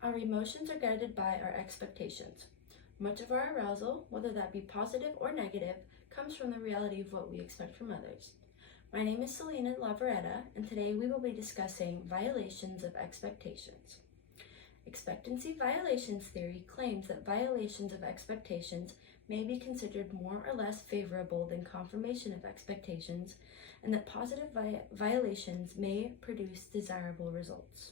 Our emotions are guided by our expectations. Much of our arousal, whether that be positive or negative, comes from the reality of what we expect from others. My name is Selena Lavaretta, and today we will be discussing violations of expectations. Expectancy violations theory claims that violations of expectations may be considered more or less favorable than confirmation of expectations, and that positive violations may produce desirable results.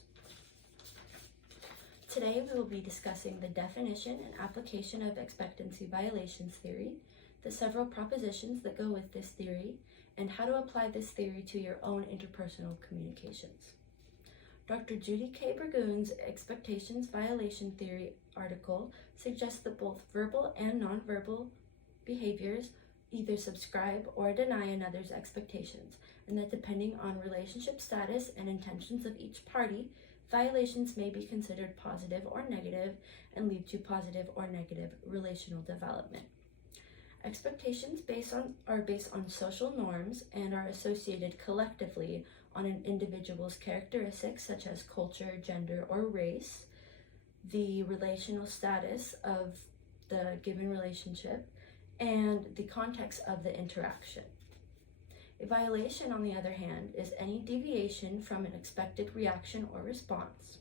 Today we will be discussing the definition and application of expectancy violations theory, the several propositions that go with this theory, and how to apply this theory to your own interpersonal communications. Dr. Judy K. Burgoon's Expectations Violation Theory article suggests that both verbal and nonverbal behaviors either subscribe or deny another's expectations, and that depending on relationship status and intentions of each party, violations may be considered positive or negative and lead to positive or negative relational development. Expectations are based on social norms and are associated collectively on an individual's characteristics such as culture, gender, or race, the relational status of the given relationship, and the context of the interaction. A violation, on the other hand, is any deviation from an expected reaction or response.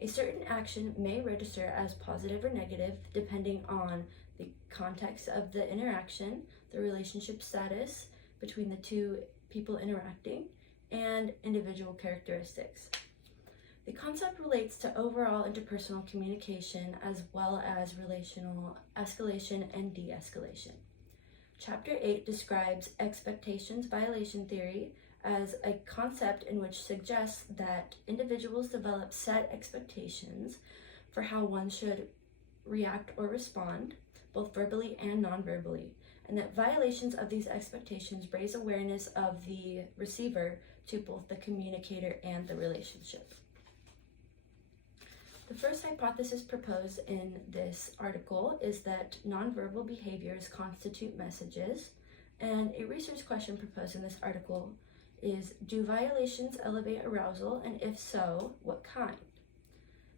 A certain action may register as positive or negative depending on the context of the interaction, the relationship status between the two people interacting, and individual characteristics. The concept relates to overall interpersonal communication as well as relational escalation and de-escalation. Chapter 8 describes expectations violation theory as a concept in which suggests that individuals develop set expectations for how one should react or respond, both verbally and non-verbally, and that violations of these expectations raise awareness of the receiver to both the communicator and the relationship. The first hypothesis proposed in this article is that nonverbal behaviors constitute messages, and a research question proposed in this article is, do violations elevate arousal, and if so, what kind?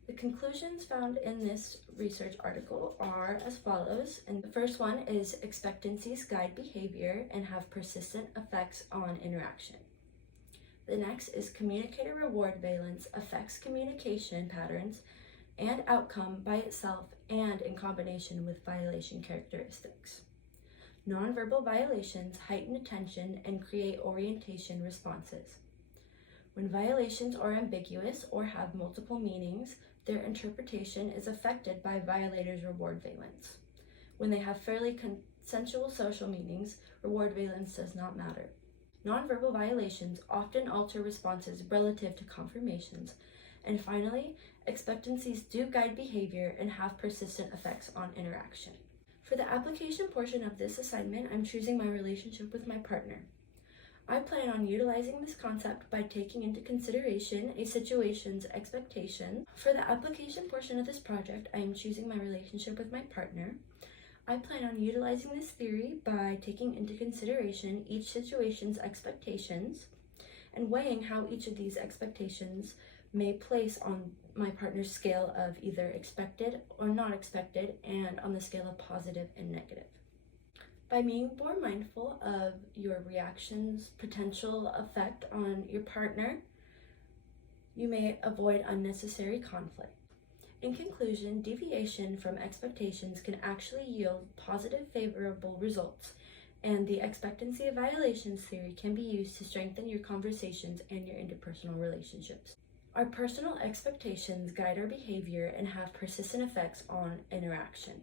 The conclusions found in this research article are as follows, and the first one is expectancies guide behavior and have persistent effects on interaction. The next is communicator reward valence affects communication patterns and outcome by itself and in combination with violation characteristics. Nonverbal violations heighten attention and create orientation responses. When violations are ambiguous or have multiple meanings, their interpretation is affected by violators' reward valence. When they have fairly consensual social meanings, reward valence does not matter. Nonverbal violations often alter responses relative to confirmations. And finally, expectancies do guide behavior and have persistent effects on interaction. For the application portion of this assignment, I'm choosing my relationship with my partner. I plan on utilizing this concept by taking into consideration a situation's expectation. For the application portion of this project, I am choosing my relationship with my partner. I plan on utilizing this theory by taking into consideration each situation's expectations and weighing how each of these expectations may place on my partner's scale of either expected or not expected and on the scale of positive and negative. By being more mindful of your reaction's potential effect on your partner, you may avoid unnecessary conflict. In conclusion, deviation from expectations can actually yield positive, favorable results, and the expectancy of violations theory can be used to strengthen your conversations and your interpersonal relationships. Our personal expectations guide our behavior and have persistent effects on interaction.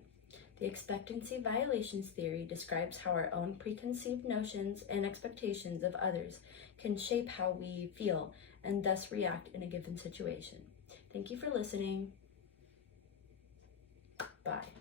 The expectancy violations theory describes how our own preconceived notions and expectations of others can shape how we feel and thus react in a given situation. Thank you for listening. Bye.